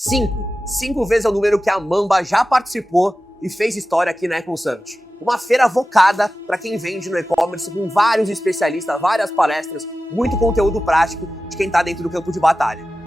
5. 5 vezes é o número que a Mamba já participou e fez história aqui na Econ Summit. Uma feira vocada para quem vende no e-commerce, com vários especialistas, várias palestras, muito conteúdo prático de quem está dentro do campo de batalha.